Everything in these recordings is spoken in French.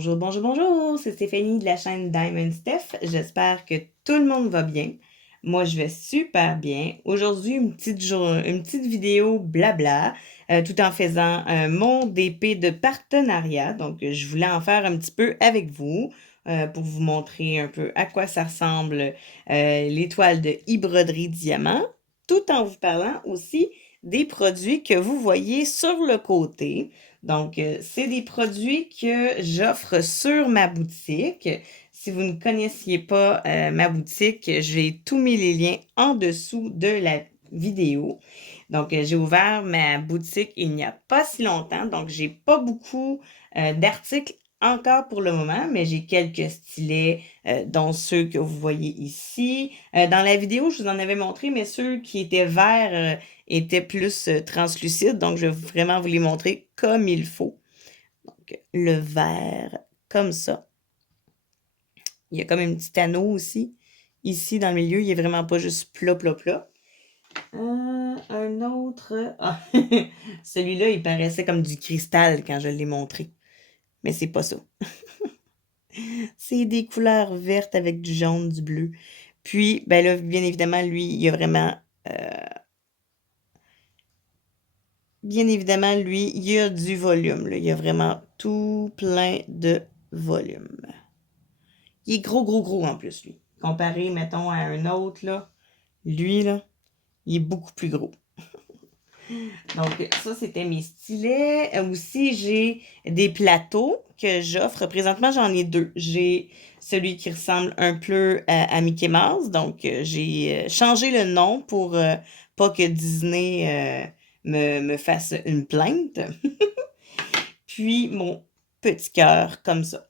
Bonjour, bonjour, bonjour, c'est Stéphanie de la chaîne Diamond Steph. J'espère que tout le monde va bien. Moi, je vais super bien. Aujourd'hui, une petite vidéo blabla, tout en faisant mon DP de partenariat. Donc, je voulais en faire un petit peu avec vous pour vous montrer un peu à quoi ça ressemble l'étoile de e-broderie diamant, tout en vous parlant aussi des produits que vous voyez sur le côté. Donc, c'est des produits que j'offre sur ma boutique. Si vous ne connaissiez pas ma boutique, j'ai tous mis les liens en dessous de la vidéo. Donc, j'ai ouvert ma boutique il n'y a pas si longtemps, donc j'ai pas beaucoup d'articles encore pour le moment, mais j'ai quelques stylets, dont ceux que vous voyez ici. Dans la vidéo, je vous en avais montré, mais ceux qui étaient verts étaient plus translucides, donc je vais vraiment vous les montrer comme il faut. Donc, le vert, comme ça. Il y a comme un petit anneau aussi. Ici, dans le milieu, il est vraiment pas juste plat, plat, plat. Un autre. Ah, celui-là, il paraissait comme du cristal quand je l'ai montré. Mais c'est pas ça. C'est des couleurs vertes avec du jaune, du bleu. Puis, ben là, bien évidemment, lui, il y a vraiment. Bien évidemment, lui, il y a du volume, là. Il y a vraiment tout plein de volume. Il est gros, gros, gros en plus, lui. Comparé, mettons, à un autre, là. Lui, là, il est beaucoup plus gros. Donc, ça, c'était mes stylets. Aussi, j'ai des plateaux que j'offre. Présentement, j'en ai deux. J'ai celui qui ressemble un peu à Mickey Mouse. Donc, j'ai changé le nom pour pas que Disney me fasse une plainte. Puis, mon petit cœur, comme ça.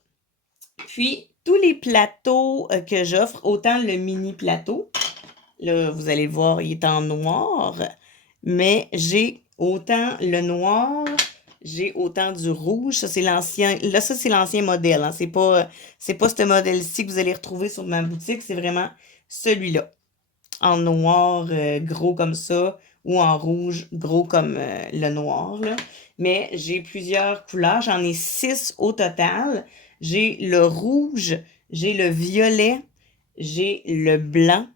Puis, tous les plateaux que j'offre, autant le mini plateau, là, vous allez le voir, il est en noir, mais j'ai autant le noir, j'ai autant du rouge. Ça, c'est l'ancien. Là, ça, c'est l'ancien modèle. Hein. C'est pas ce modèle-ci que vous allez retrouver sur ma boutique. C'est vraiment celui-là. En noir, gros comme ça, ou en rouge, gros comme le noir. Là. Mais j'ai plusieurs couleurs. J'en ai 6 au total. J'ai le rouge, j'ai le violet, j'ai le blanc,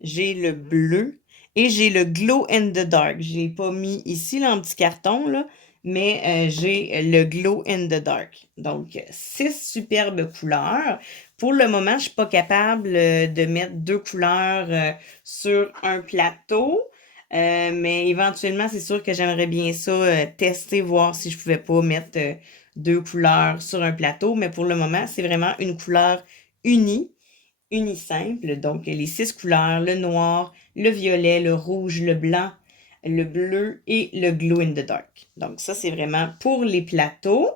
j'ai le bleu et j'ai le glow in the dark. Je l'ai pas mis ici là, en petit carton, là, mais j'ai le glow in the dark. Donc, 6 superbes couleurs. Pour le moment, je suis pas capable de mettre 2 couleurs sur un plateau. Mais éventuellement, c'est sûr que j'aimerais bien ça tester, voir si je pouvais pas mettre 2 couleurs sur un plateau. Mais pour le moment, c'est vraiment une couleur unie simple. Donc, les 6 couleurs, le noir, le violet, le rouge, le blanc, le bleu et le glow in the dark. Donc, ça, c'est vraiment pour les plateaux.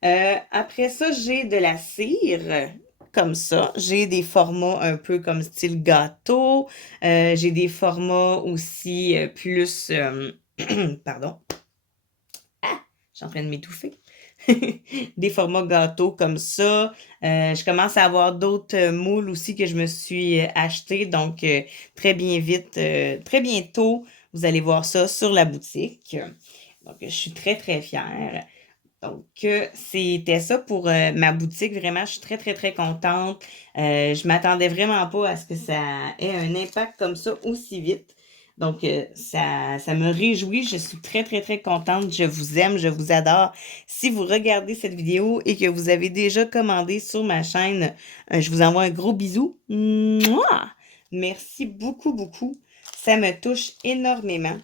Après ça, j'ai de la cire, comme ça. J'ai des formats un peu comme style gâteau. J'ai des formats aussi plus... pardon. Ah, je suis en train de m'étouffer. Des formats gâteaux comme ça. Je commence à avoir d'autres moules aussi que je me suis acheté. Donc, très bien vite, très bientôt, vous allez voir ça sur la boutique. Donc, je suis très, très fière. Donc, c'était ça pour ma boutique. Vraiment, je suis très, très, très contente. Je m'attendais vraiment pas à ce que ça ait un impact comme ça aussi vite. Donc, ça me réjouit. Je suis très, très, très contente. Je vous aime, je vous adore. Si vous regardez cette vidéo et que vous avez déjà commandé sur ma chaîne, je vous envoie un gros bisou. Mouah! Merci beaucoup, beaucoup. Ça me touche énormément.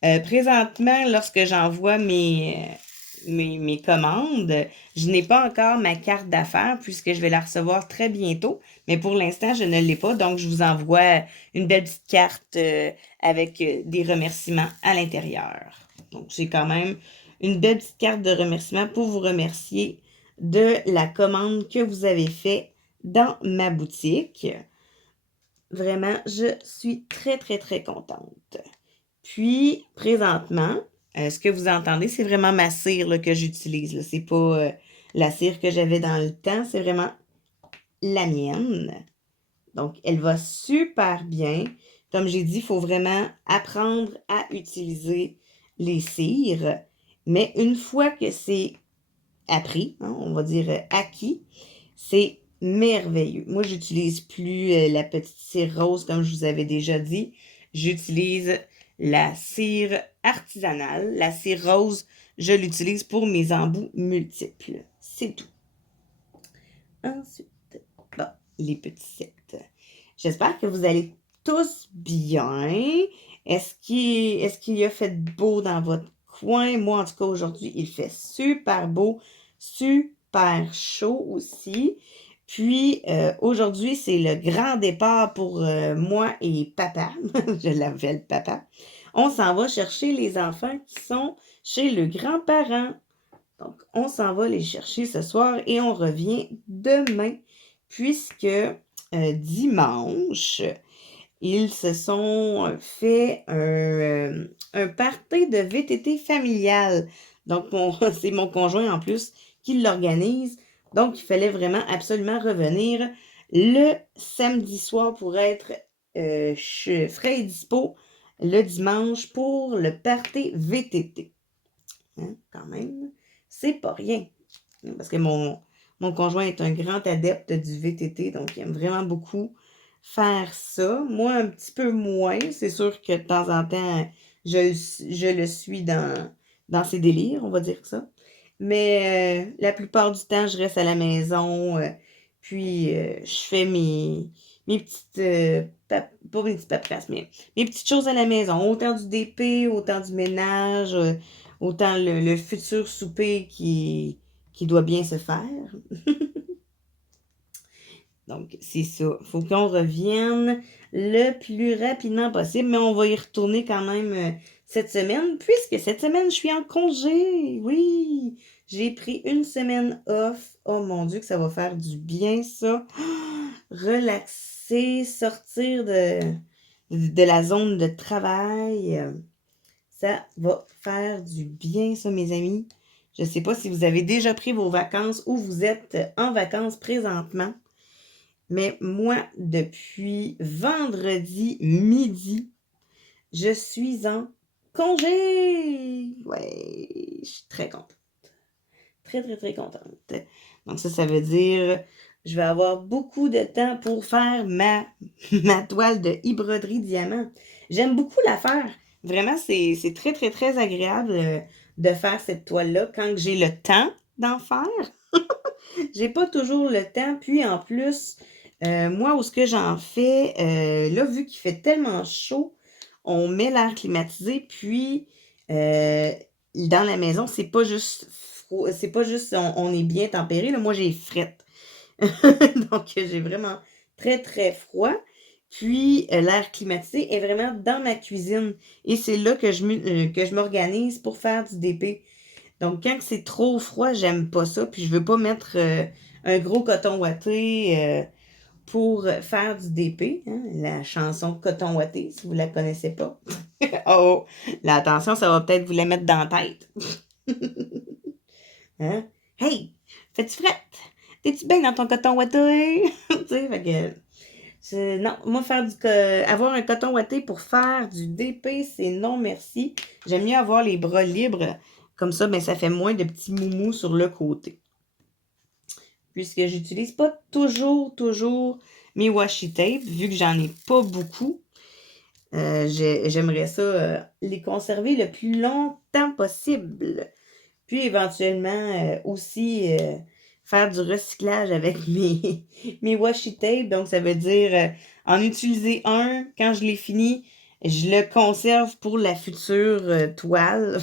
Présentement, lorsque j'envoie mes commandes, je n'ai pas encore ma carte d'affaires puisque je vais la recevoir très bientôt. Mais pour l'instant, je ne l'ai pas. Donc, je vous envoie une belle petite carte avec des remerciements à l'intérieur. Donc, j'ai quand même une belle petite carte de remerciement pour vous remercier de la commande que vous avez faite dans ma boutique. Vraiment, je suis très, très, très contente. Puis, présentement, ce que vous entendez, c'est vraiment ma cire là, que j'utilise. C'est pas la cire que j'avais dans le temps, c'est vraiment la mienne. Donc, elle va super bien. Comme j'ai dit, il faut vraiment apprendre à utiliser les cires. Mais une fois que c'est appris, hein, on va dire acquis. C'est merveilleux. Moi, j'utilise plus la petite cire rose, comme je vous avais déjà dit. J'utilise la cire artisanale. La cire rose, je l'utilise pour mes embouts multiples. C'est tout. Ensuite, bon, les petits sets. J'espère que vous allez tous bien. Est-ce qu'il a fait beau dans votre coin? Moi, en tout cas, aujourd'hui, il fait super beau, super chaud aussi. Puis, aujourd'hui, c'est le grand départ pour moi et papa. Je l'appelle papa. On s'en va chercher les enfants qui sont chez le grand-parent. Donc, on s'en va les chercher ce soir et on revient demain, puisque dimanche, ils se sont fait un party de VTT familial. Donc, c'est mon conjoint en plus qui l'organise. Donc, il fallait vraiment absolument revenir le samedi soir pour être frais et dispo le dimanche pour le party VTT. Hein, quand même, c'est pas rien. Parce que mon conjoint est un grand adepte du VTT, donc il aime vraiment beaucoup faire ça. Moi, un petit peu moins. C'est sûr que de temps en temps, je le suis dans ses délires, on va dire ça. Mais la plupart du temps, je reste à la maison, puis je fais mes petites, pas mes petites paperasses, mais mes petites choses à la maison. Autant du DP, autant du ménage, autant le futur souper qui doit bien se faire. Donc, c'est ça. Il faut qu'on revienne le plus rapidement possible, mais on va y retourner quand même cette semaine, puisque cette semaine, je suis en congé. Oui, j'ai pris une semaine off. Oh mon Dieu, que ça va faire du bien, ça. Relaxer, sortir de la zone de travail. Ça va faire du bien, ça, mes amis. Je ne sais pas si vous avez déjà pris vos vacances ou vous êtes en vacances présentement. Mais moi, depuis vendredi midi, je suis en congé. Ouais, je suis très contente. Très, très, très contente. Donc ça veut dire je vais avoir beaucoup de temps pour faire ma toile de broderie diamant. J'aime beaucoup la faire. Vraiment, c'est très, très, très agréable de faire cette toile-là quand j'ai le temps d'en faire. J'ai pas toujours le temps. Puis en plus, moi, où ce que j'en fais, là, vu qu'il fait tellement chaud, on met l'air climatisé. Puis dans la maison, c'est pas juste c'est pas juste on est bien tempéré. Là, moi, j'ai frette. Donc, j'ai vraiment très, très froid. Puis, l'air climatisé est vraiment dans ma cuisine. Et c'est là que je m'organise pour faire du DP. Donc, quand c'est trop froid, j'aime pas ça. Puis, je veux pas mettre un gros coton ouaté pour faire du DP. Hein, la chanson Coton ouaté, si vous la connaissez pas. Oh, là, attention, ça va peut-être vous la mettre dans la tête. Hein? Hey, fais-tu frette? T'es-tu bien dans ton coton ouaté? Tu sais, fait que... non, moi, avoir un coton ouaté pour faire du DP, c'est non merci. J'aime mieux avoir les bras libres. Comme ça, ben, ça fait moins de petits moumous sur le côté. Puisque j'utilise pas toujours mes washi tape, vu que j'en ai pas beaucoup. J'aimerais ça les conserver le plus longtemps possible. Puis éventuellement aussi faire du recyclage avec mes washi tape. Donc, ça veut dire en utiliser un, quand je l'ai fini, je le conserve pour la future toile.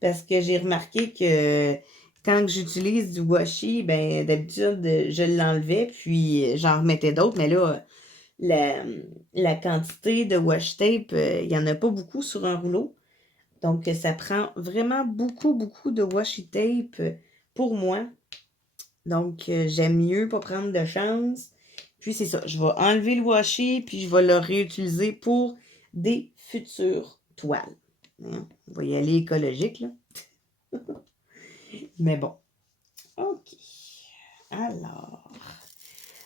Parce que j'ai remarqué que quand j'utilise du washi, ben d'habitude, je l'enlevais, puis j'en remettais d'autres. Mais là, la quantité de washi tape, il n'y en a pas beaucoup sur un rouleau. Donc, ça prend vraiment beaucoup de washi tape pour moi. Donc, j'aime mieux pas prendre de chance. Puis, c'est ça. Je vais enlever le washi, puis je vais le réutiliser pour des futures toiles. Hein? On va y aller écologique, là. Mais bon. OK. Alors,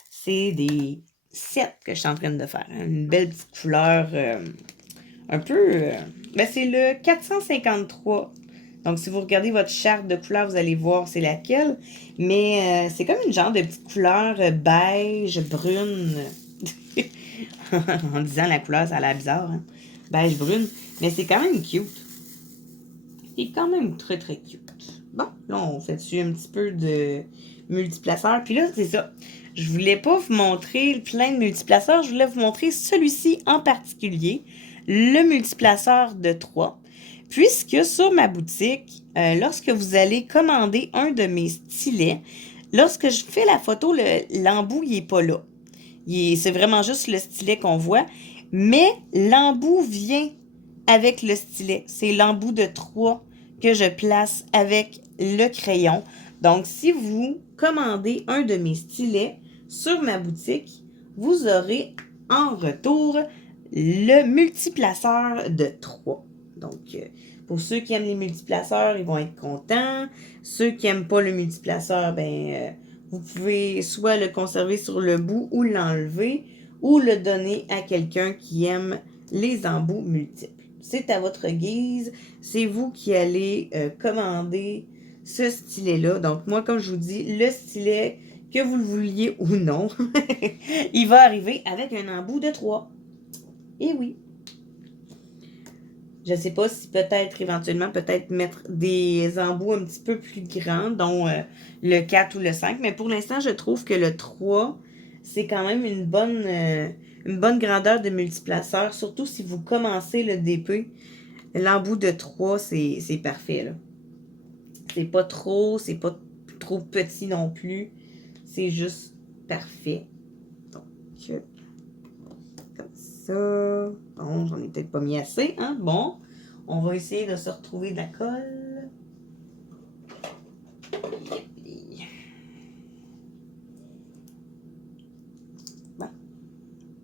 c'est des sets que je suis en train de faire. Hein? Une belle petite couleur un peu... ben, c'est le 453 Donc, si vous regardez votre charte de couleurs, vous allez voir c'est laquelle. Mais c'est comme une genre de petite couleur beige, brune. En disant la couleur, ça a l'air bizarre, hein? Beige, brune. Mais c'est quand même cute. C'est quand même très, très cute. Bon, là, on fait dessus un petit peu de multiplaceur. Puis là, c'est ça. Je voulais pas vous montrer plein de multiplaceurs. Je voulais vous montrer celui-ci en particulier. Le multiplaceur de 3. Puisque sur ma boutique, lorsque vous allez commander un de mes stylets, lorsque je fais la photo, l'embout, il n'est pas là. C'est vraiment juste le stylet qu'on voit. Mais l'embout vient avec le stylet. C'est l'embout de 3 que je place avec le crayon. Donc, si vous commandez un de mes stylets sur ma boutique, vous aurez en retour le multiplaceur de 3. Donc, pour ceux qui aiment les multiplaceurs, ils vont être contents. Ceux qui n'aiment pas le multiplaceur, vous pouvez soit le conserver sur le bout ou l'enlever ou le donner à quelqu'un qui aime les embouts multiples. C'est à votre guise. C'est vous qui allez commander ce stylet-là. Donc, moi, comme je vous dis, le stylet, que vous le vouliez ou non, il va arriver avec un embout de 3. Et oui. Je ne sais pas si peut-être, éventuellement, peut-être mettre des embouts un petit peu plus grands, dont le 4 ou le 5. Mais pour l'instant, je trouve que le 3, c'est quand même une bonne grandeur de multiplaceur. Surtout si vous commencez le DP. L'embout de 3, c'est parfait, là. C'est pas trop petit non plus. C'est juste parfait. Donc, comme ça. Bon, j'en ai peut-être pas mis assez, hein? Bon, on va essayer de se retrouver de la colle. Bon,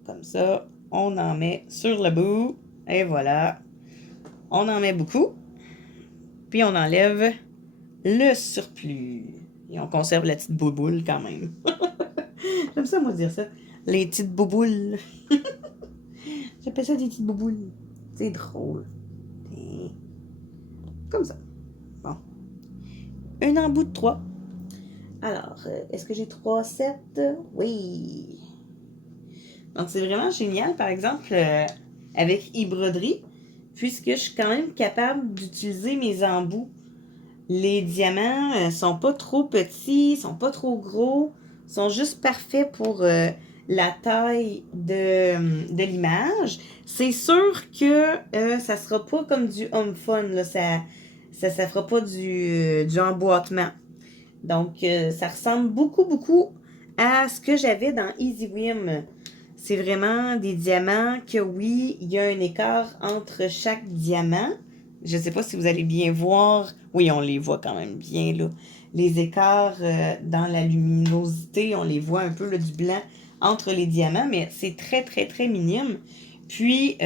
comme ça, on en met sur le bout. Et voilà. On en met beaucoup. Puis on enlève le surplus. Et on conserve la petite bouboule quand même. J'aime ça, moi, dire ça. Les petites bouboules. J'appelle ça des petites bouboules. C'est drôle. Et comme ça. Bon. Un embout de 3. Alors, est-ce que j'ai 3 sets? Oui. Donc, c'est vraiment génial, par exemple, avec e-broderie, puisque je suis quand même capable d'utiliser mes embouts. Les diamants sont pas trop petits, sont pas trop gros, sont juste parfaits pour la taille de l'image. C'est sûr que ça sera pas comme du home fun, là, ça fera pas du emboîtement. Donc, ça ressemble beaucoup à ce que j'avais dans EasyWim. C'est vraiment des diamants que, oui, il y a un écart entre chaque diamant. Je ne sais pas si vous allez bien voir. Oui, on les voit quand même bien, là. Les écarts dans la luminosité, on les voit un peu, là, du blanc entre les diamants, mais c'est très minime. Puis,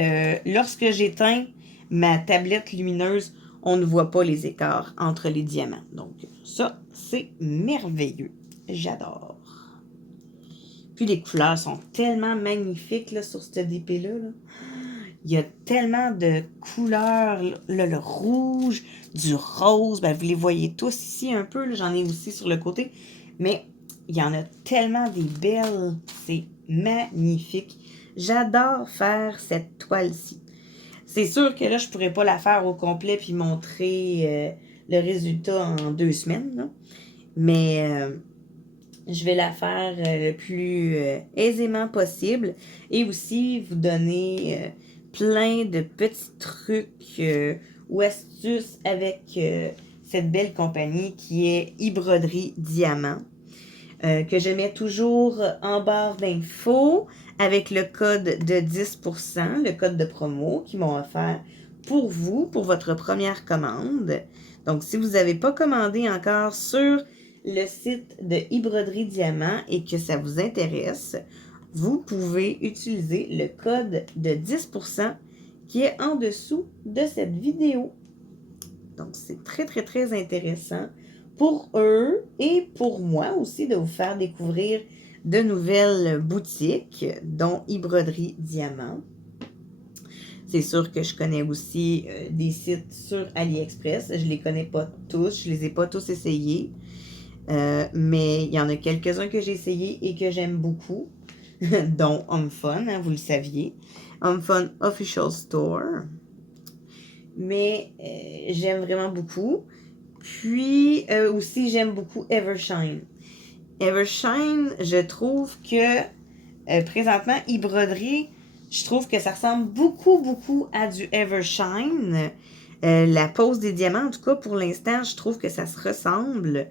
lorsque j'éteins ma tablette lumineuse, on ne voit pas les écarts entre les diamants. Donc, ça, c'est merveilleux. J'adore. Puis les couleurs sont tellement magnifiques là, sur ce DP-là. Là. Il y a tellement de couleurs. Là, le rouge, du rose. Ben, vous les voyez tous ici un peu. J'en ai aussi sur le côté. Mais il y en a tellement des belles. C'est magnifique. J'adore faire cette toile-ci. C'est sûr que là, je ne pourrais pas la faire au complet puis montrer le résultat en 2 semaines. Là. Mais je vais la faire le plus aisément possible et aussi vous donner plein de petits trucs ou astuces avec cette belle compagnie qui est e-broderie Diamant. Que je mets toujours en barre d'infos avec le code de 10%, le code de promo qu'ils m'ont offert pour vous, pour votre première commande. Donc, si vous n'avez pas commandé encore sur le site de e-broderie Diamant et que ça vous intéresse, vous pouvez utiliser le code de 10% qui est en dessous de cette vidéo. Donc, c'est très intéressant pour eux et pour moi aussi de vous faire découvrir de nouvelles boutiques, dont e-broderie Diamant. C'est sûr que je connais aussi des sites sur AliExpress. Je les connais pas tous, je les ai pas tous essayés. Mais il y en a quelques-uns que j'ai essayés et que j'aime beaucoup, dont HomeFun, hein, vous le saviez. HomeFun Official Store. Mais j'aime vraiment beaucoup. Puis aussi, j'aime beaucoup Evershine. Evershine, je trouve que présentement, e-broderie, je trouve que ça ressemble beaucoup, beaucoup à du Evershine. La pose des diamants, en tout cas, pour l'instant, je trouve que ça se ressemble.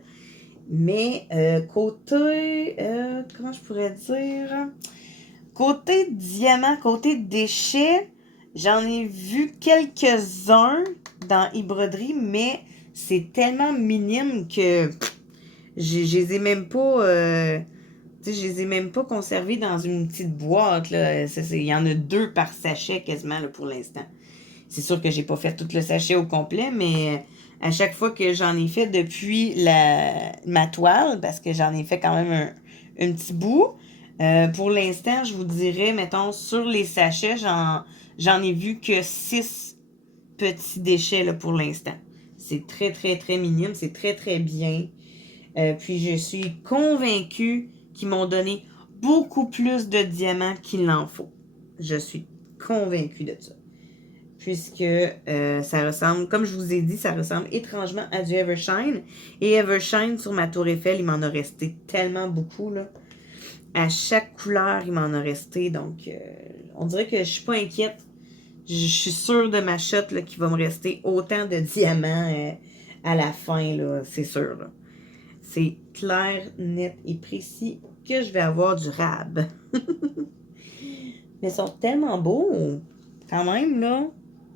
Mais côté, comment je pourrais dire? Côté diamant, côté déchets, j'en ai vu quelques-uns dans e-broderie, mais c'est tellement minime que je les ai même pas... je les ai même pas conservés dans une petite boîte. Il y en a 2 par sachet quasiment là, pour l'instant. C'est sûr que j'ai pas fait tout le sachet au complet, mais à chaque fois que j'en ai fait depuis ma toile, parce que j'en ai fait quand même un petit bout, pour l'instant, je vous dirais, mettons, sur les sachets, j'en ai vu que 6 petits déchets là, pour l'instant. C'est très, très, très minime. C'est très, très bien. Puis je suis convaincue qu'ils m'ont donné beaucoup plus de diamants qu'il n'en faut. Je suis convaincue de ça. Puisque ça ressemble, comme je vous ai dit, ça ressemble étrangement à du Evershine. Et Evershine, sur ma tour Eiffel, il m'en a resté tellement beaucoup, là. À chaque couleur, il m'en a resté. Donc, on dirait que je suis pas inquiète. Je suis sûre de ma shot là, qu'il va me rester autant de diamants à la fin, là. C'est sûr, là. C'est clair, net et précis que je vais avoir du rab. Mais ils sont tellement beaux. Quand même, là.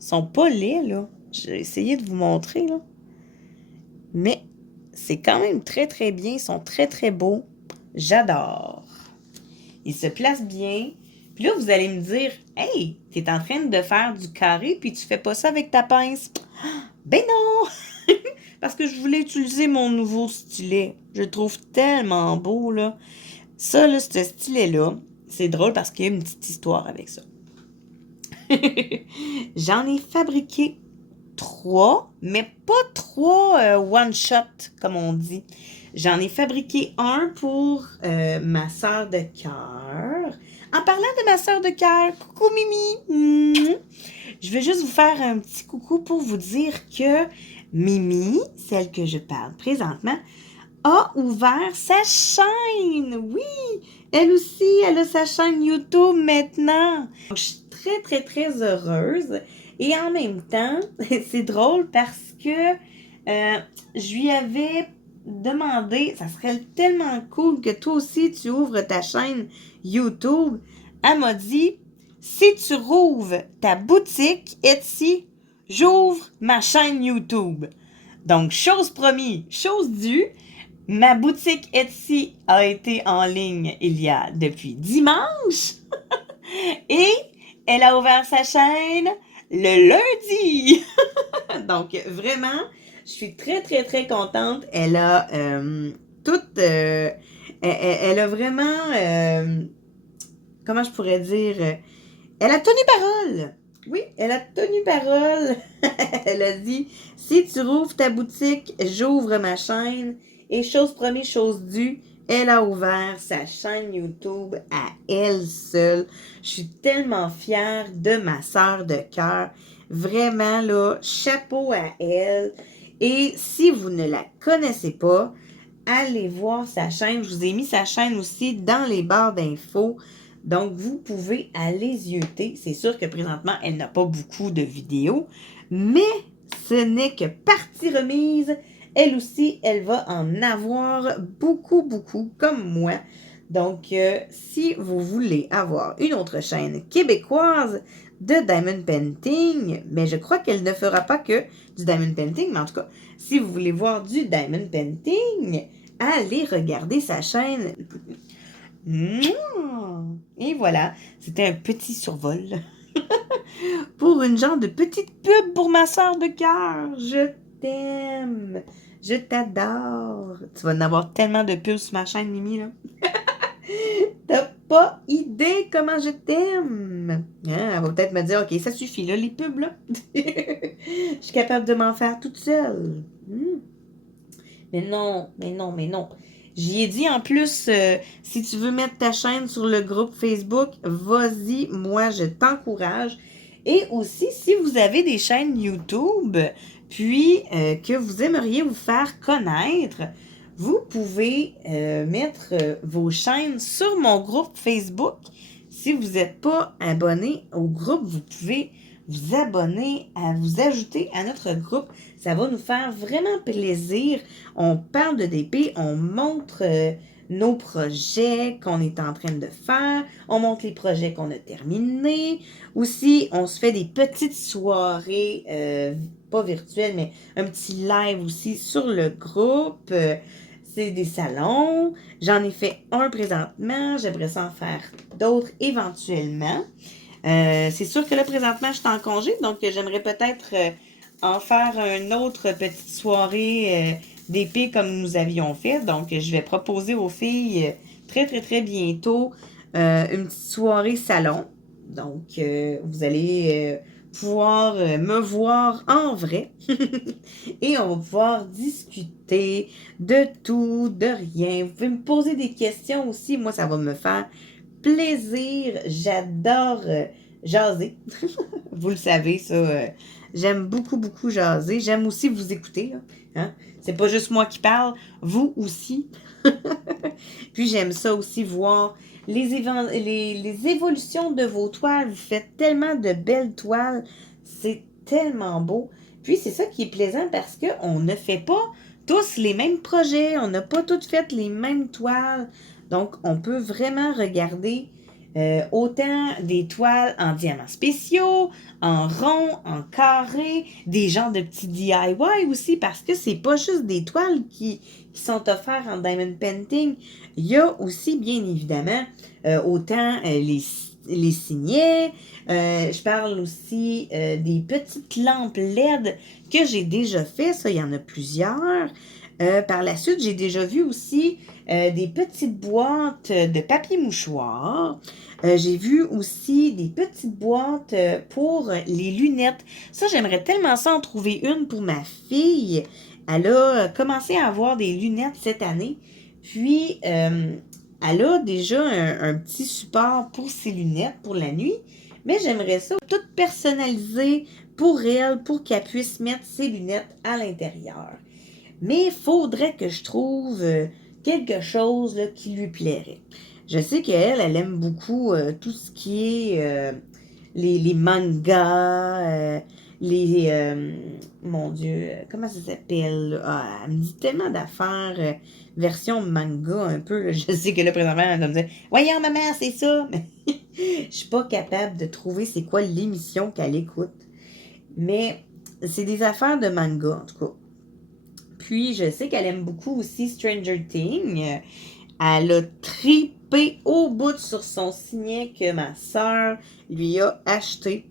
Ils sont pas laids, là. J'ai essayé de vous montrer, là. Mais c'est quand même très, très bien. Ils sont très, très beaux. J'adore. Ils se placent bien. Puis là, vous allez me dire, « Hey, t'es en train de faire du carré, puis tu fais pas ça avec ta pince. » Ben non! Parce que je voulais utiliser mon nouveau stylet. Je le trouve tellement beau, là. Ça, là, ce stylet-là, c'est drôle parce qu'il y a une petite histoire avec ça. J'en ai fabriqué 3, mais pas 3 one-shot, comme on dit. J'en ai fabriqué un pour ma sœur de cœur. En parlant de ma sœur de cœur, coucou Mimi! Je vais juste vous faire un petit coucou pour vous dire que Mimi, celle que je parle présentement, a ouvert sa chaîne. Oui, elle aussi, elle a sa chaîne YouTube maintenant. Donc, je suis très, très, très heureuse. Et en même temps, c'est drôle parce que je lui avais demandé, ça serait tellement cool que toi aussi tu ouvres ta chaîne YouTube. Elle m'a dit, si tu rouvres ta boutique Etsy, j'ouvre ma chaîne YouTube. Donc, chose promise, chose due. Ma boutique Etsy a été en ligne il y a depuis dimanche et elle a ouvert sa chaîne le lundi. Donc, vraiment, je suis très, très, très contente. Elle a elle a vraiment, comment je pourrais dire, elle a tenu parole. Oui, elle a tenu parole. Elle a dit, si tu rouvres ta boutique, j'ouvre ma chaîne. Et chose promise, chose due, elle a ouvert sa chaîne YouTube à elle seule. Je suis tellement fière de ma sœur de cœur. Vraiment, là, chapeau à elle. Et si vous ne la connaissez pas, allez voir sa chaîne. Je vous ai mis sa chaîne aussi dans les barres d'infos. Donc, vous pouvez aller zioter. C'est sûr que présentement, elle n'a pas beaucoup de vidéos, mais ce n'est que partie remise. Elle aussi, elle va en avoir beaucoup, beaucoup, comme moi. Donc, si vous voulez avoir une autre chaîne québécoise de Diamond Painting, mais je crois qu'elle ne fera pas que du Diamond Painting, mais en tout cas, si vous voulez voir du Diamond Painting, allez regarder sa chaîne. Et voilà, c'était un petit survol pour une genre de petite pub pour ma sœur de cœur. Je t'aime, je t'adore. Tu vas en avoir tellement de pubs sur ma chaîne, Mimi, là. Top. pas idée comment je t'aime. Hein, elle va peut-être me dire, OK, ça suffit, là, les pubs, là. Je suis capable de m'en faire toute seule. Mais non, mais non, mais non. J'y ai dit en plus, si tu veux mettre ta chaîne sur le groupe Facebook, vas-y, moi je t'encourage. Et aussi, si vous avez des chaînes YouTube, puis que vous aimeriez vous faire connaître, vous pouvez mettre vos chaînes sur mon groupe Facebook. Si vous n'êtes pas abonné au groupe, vous pouvez vous abonner, à vous ajouter à notre groupe. Ça va nous faire vraiment plaisir. On parle de DP, on montre nos projets qu'on est en train de faire, on montre les projets qu'on a terminés. Aussi, on se fait des petites soirées, pas virtuelles, mais un petit live aussi sur le groupe. C'est des salons. J'en ai fait un présentement. J'aimerais ça en faire d'autres éventuellement. C'est sûr que là, présentement, je suis en congé, donc j'aimerais peut-être en faire une autre petite soirée d'épée comme nous avions fait. Donc, je vais proposer aux filles très, très, très bientôt une petite soirée salon. Donc, vous allez pouvoir me voir en vrai et on va pouvoir discuter de tout, de rien. Vous pouvez me poser des questions aussi. Moi, ça va me faire plaisir. J'adore jaser. Vous le savez, ça. J'aime beaucoup, beaucoup jaser. J'aime aussi vous écouter. Là. Hein? C'est pas juste moi qui parle, vous aussi. Puis j'aime ça aussi voir les évolutions de vos toiles. Vous faites tellement de belles toiles. C'est tellement beau. Puis c'est ça qui est plaisant parce qu'on ne fait pas tous les mêmes projets. On n'a pas toutes fait les mêmes toiles. Donc, on peut vraiment regarder autant des toiles en diamants spéciaux, en rond, en carré, des genres de petits DIY aussi, parce que c'est pas juste des toiles qui sont offertes en diamond painting. Il y a aussi, bien évidemment, autant les signets. Je parle aussi des petites lampes LED que j'ai déjà fait. Ça, il y en a plusieurs. Par la suite, j'ai déjà vu aussi des petites boîtes de papier mouchoir. J'ai vu aussi des petites boîtes pour les lunettes. Ça, j'aimerais tellement ça en trouver une pour ma fille. Elle a commencé à avoir des lunettes cette année. Puis, elle a déjà un petit support pour ses lunettes pour la nuit. Mais j'aimerais ça tout personnalisé pour elle, pour qu'elle puisse mettre ses lunettes à l'intérieur. Mais il faudrait que je trouve quelque chose là, qui lui plairait. Je sais qu'elle, elle aime beaucoup tout ce qui est les mangas, mon Dieu, comment ça s'appelle? Ah, elle me dit tellement d'affaires, version manga un peu. Là. Je sais que là, présentement, elle va me dire, voyons, maman, c'est ça. Mais je suis pas capable de trouver c'est quoi l'émission qu'elle écoute. Mais c'est des affaires de manga, en tout cas. Puis, je sais qu'elle aime beaucoup aussi Stranger Things. Elle a tripé au bout sur son signet que ma soeur lui a acheté.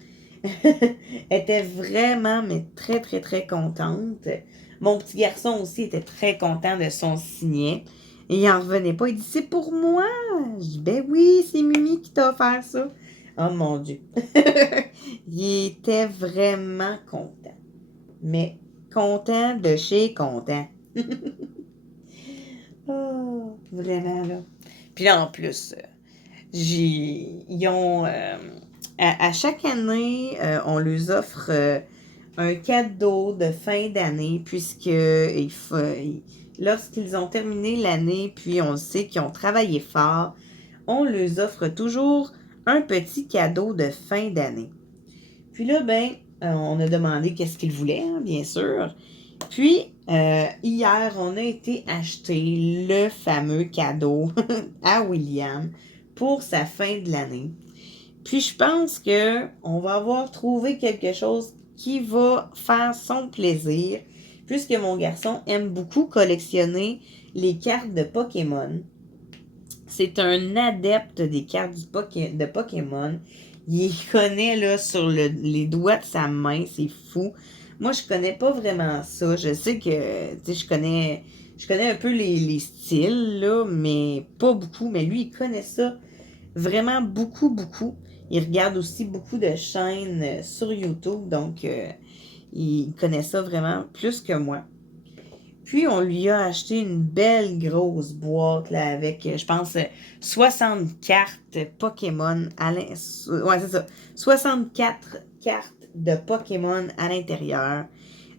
Elle était vraiment, mais très, très, très contente. Mon petit garçon aussi était très content de son signet. Et il n'en revenait pas. Il dit, c'est pour moi. Je dis, ben oui, c'est Mimi qui t'a offert ça. Oh mon Dieu. Il était vraiment content. Mais content de chez content. Oh, vraiment, là. Puis là, en plus, ils ont... à chaque année, on leur offre un cadeau de fin d'année, puisque lorsqu'ils ont terminé l'année, puis on sait qu'ils ont travaillé fort, on leur offre toujours un petit cadeau de fin d'année. Puis là, ben, on a demandé qu'est-ce qu'ils voulaient, hein, bien sûr. Puis, hier, on a été acheter le fameux cadeau à William pour sa fin de l'année. Puis, je pense qu'on va avoir trouvé quelque chose qui va faire son plaisir, puisque mon garçon aime beaucoup collectionner les cartes de Pokémon. C'est un adepte des cartes de Pokémon. Il connaît là, sur les doigts de sa main, c'est fou. Moi, je connais pas vraiment ça. Je sais que, je connais un peu les styles, là, mais pas beaucoup. Mais lui, il connaît ça vraiment beaucoup, beaucoup. Il regarde aussi beaucoup de chaînes sur YouTube, donc il connaît ça vraiment plus que moi. Puis, on lui a acheté une belle grosse boîte là, avec, je pense, 60 cartes Pokémon à l'intérieur. Ouais, c'est ça. 64 cartes de Pokémon à l'intérieur.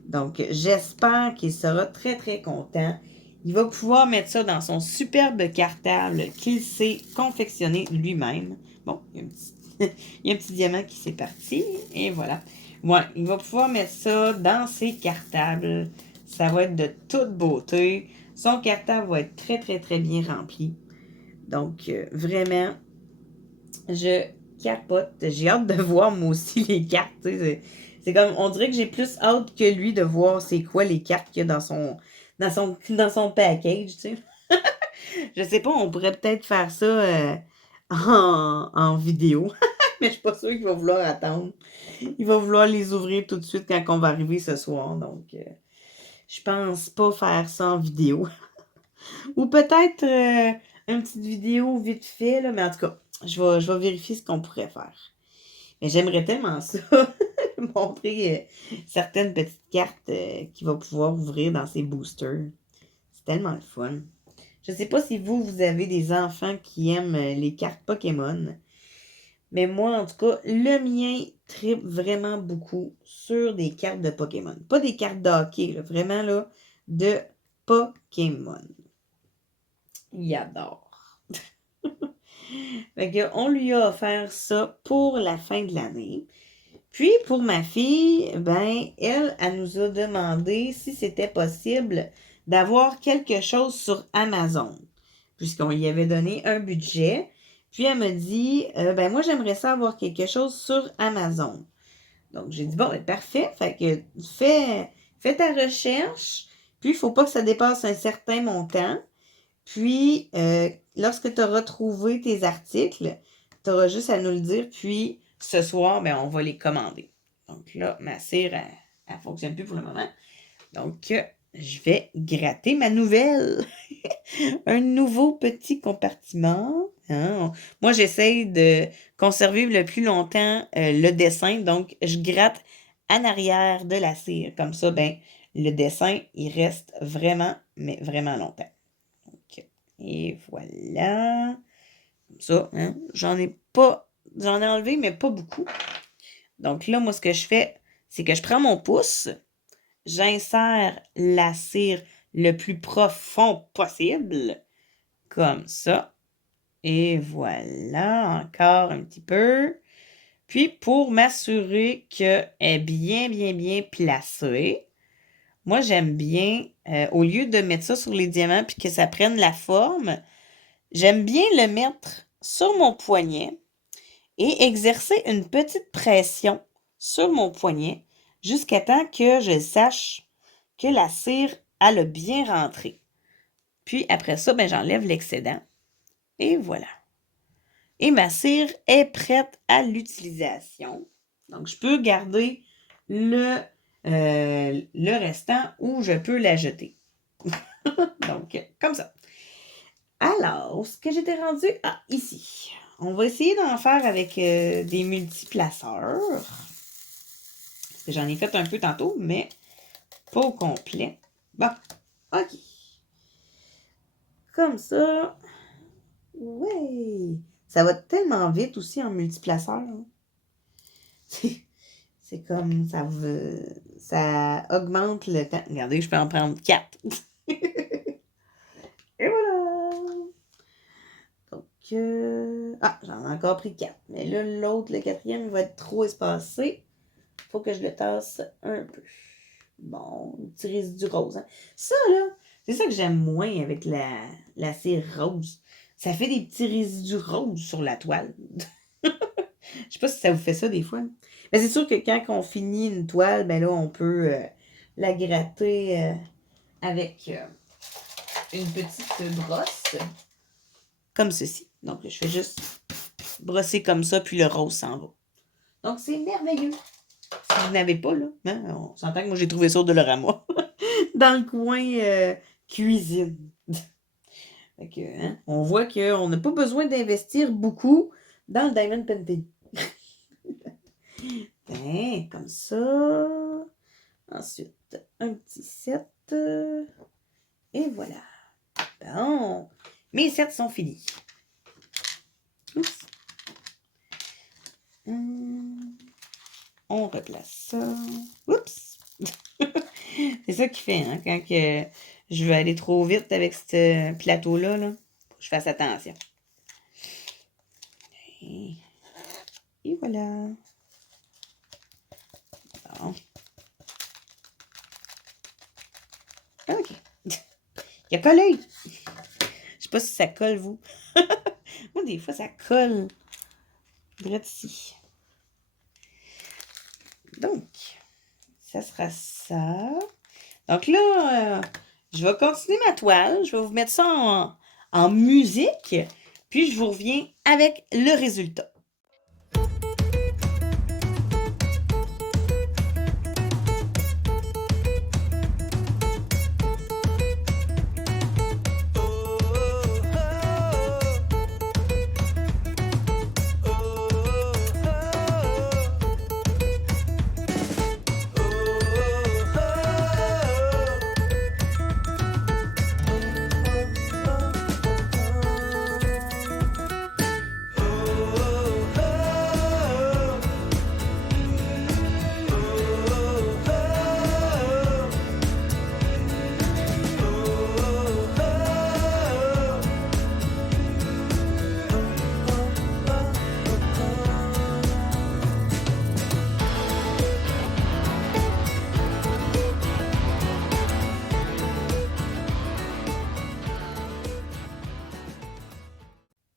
Donc, j'espère qu'il sera très, très content. Il va pouvoir mettre ça dans son superbe cartable qu'il s'est confectionné lui-même. Bon, il y a un petit diamant qui s'est parti. Et voilà. Ouais, il va pouvoir mettre ça dans ses cartables. Ça va être de toute beauté. Son cartable va être très, très, très bien rempli. Donc, vraiment, je capote. J'ai hâte de voir, moi aussi, les cartes. C'est comme, on dirait que j'ai plus hâte que lui de voir c'est quoi les cartes qu'il y a dans son package, tu sais. Je sais pas, on pourrait peut-être faire ça en vidéo. Mais je suis pas sûre qu'il va vouloir attendre. Il va vouloir les ouvrir tout de suite quand on va arriver ce soir. Donc, je pense pas faire ça en vidéo. Ou peut-être une petite vidéo vite fait, là, mais en tout cas, je vais vérifier ce qu'on pourrait faire. Mais j'aimerais tellement ça, montrer certaines petites cartes qu'il va pouvoir ouvrir dans ses boosters. C'est tellement le fun. Je sais pas si vous avez des enfants qui aiment les cartes Pokémon. Mais moi, en tout cas, le mien tripe vraiment beaucoup sur des cartes de Pokémon. Pas des cartes de hockey, là, vraiment là, de Pokémon. Il adore. Fait que on lui a offert ça pour la fin de l'année. Puis pour ma fille, ben, elle nous a demandé si c'était possible d'avoir quelque chose sur Amazon, puisqu'on lui avait donné un budget. Puis elle me dit, ben moi j'aimerais ça avoir quelque chose sur Amazon. Donc j'ai dit, bon, ben, parfait, fait que fais ta recherche, puis il ne faut pas que ça dépasse un certain montant. Puis, lorsque tu auras trouvé tes articles, tu auras juste à nous le dire. Puis, ce soir, ben, on va les commander. Donc là, ma cire, elle ne fonctionne plus pour le moment. Donc, je vais gratter ma nouvelle. Un nouveau petit compartiment. Hein. Moi, j'essaye de conserver le plus longtemps le dessin. Donc, je gratte en arrière de la cire. Comme ça, ben, le dessin, il reste vraiment, mais vraiment longtemps. Et voilà. Comme ça, hein? J'en ai enlevé, mais pas beaucoup. Donc là, moi, ce que je fais, c'est que je prends mon pouce, j'insère la cire le plus profond possible, comme ça. Et voilà, encore un petit peu. Puis, pour m'assurer qu'elle est bien, bien, bien placée, moi, j'aime bien, au lieu de mettre ça sur les diamants puis que ça prenne la forme, j'aime bien le mettre sur mon poignet et exercer une petite pression sur mon poignet jusqu'à temps que je sache que la cire elle a bien rentré. Puis après ça, ben, j'enlève l'excédent. Et voilà. Et ma cire est prête à l'utilisation. Donc, je peux garder le restant ou je peux la jeter. Donc, comme ça. Alors, ce que j'étais rendu ici. On va essayer d'en faire avec des multiplaceurs. Parce que j'en ai fait un peu tantôt, mais pas au complet. Bon, OK. Comme ça. Ouais. Ça va tellement vite aussi en multiplaceur. Hein. C'est comme ça augmente le temps. Regardez, je peux en prendre 4. Et voilà. Donc, j'en ai encore pris 4. Mais là, l'autre, le quatrième, il va être trop espacé. Faut que je le tasse un peu. Bon, un petit résidu rose. Hein. Ça, là, c'est ça que j'aime moins avec la cire rose. Ça fait des petits résidus roses sur la toile. Je sais pas si ça vous fait ça des fois. Mais c'est sûr que quand on finit une toile, ben là, on peut la gratter avec une petite brosse. Comme ceci. Donc, je fais juste brosser comme ça, puis le rose s'en va. Donc, c'est merveilleux. Si vous n'avez pas, là, hein, on s'entend que moi, j'ai trouvé ça au Dollarama. Dans le coin cuisine. Fait que, hein, on voit qu'on n'a pas besoin d'investir beaucoup dans le diamond painting. Ben, comme ça. Ensuite, un petit set. Et voilà. Bon. Mes sets sont finis. Oups. On replace ça. Oups. C'est ça qui fait, hein, quand que je veux aller trop vite avec ce plateau-là, là. Faut que je fasse attention. Et voilà. Bon. OK. Il a collé. Je sais pas si ça colle, vous. Moi, des fois, ça colle. Direct ici. Donc, ça sera ça. Donc là, je vais continuer ma toile. Je vais vous mettre ça en musique. Puis, je vous reviens avec le résultat.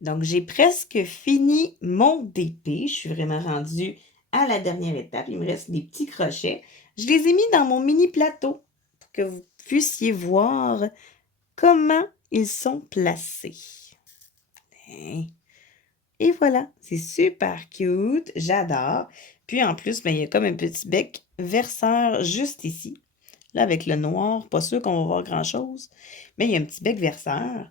Donc, j'ai presque fini mon DP. Je suis vraiment rendue à la dernière étape. Il me reste des petits crochets. Je les ai mis dans mon mini plateau pour que vous puissiez voir comment ils sont placés. Et voilà, c'est super cute. J'adore. Puis en plus, ben, il y a comme un petit bec verseur juste ici. Là, avec le noir, pas sûr qu'on va voir grand-chose. Mais il y a un petit bec verseur.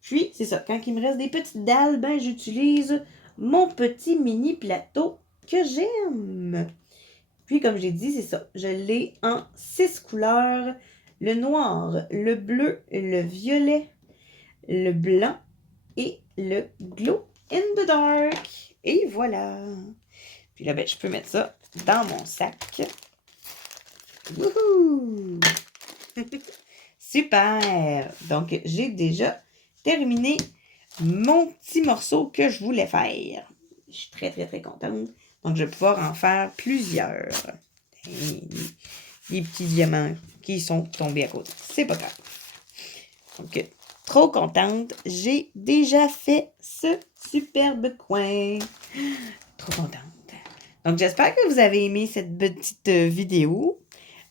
Puis, c'est ça, quand il me reste des petites dalles, ben, j'utilise mon petit mini plateau que j'aime. Puis, comme j'ai dit, c'est ça, je l'ai en 6 couleurs. Le noir, le bleu, le violet, le blanc et le glow in the dark. Et voilà. Puis là, ben, je peux mettre ça dans mon sac. Wouhou! Super! Donc, j'ai déjà terminé mon petit morceau que je voulais faire. Je suis très, très, très contente. Donc, je vais pouvoir en faire plusieurs. Les petits diamants qui sont tombés à côté. C'est pas grave. Donc, trop contente. J'ai déjà fait ce superbe coin. Trop contente. Donc, j'espère que vous avez aimé cette petite vidéo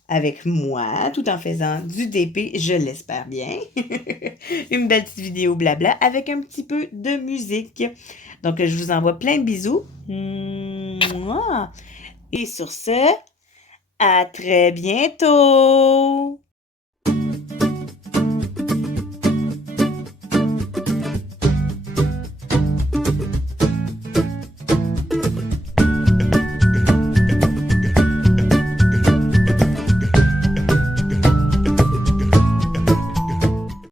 avec moi, tout en faisant du DP, je l'espère bien. Une belle petite vidéo blabla avec un petit peu de musique. Donc, je vous envoie plein de bisous. Et sur ce, à très bientôt!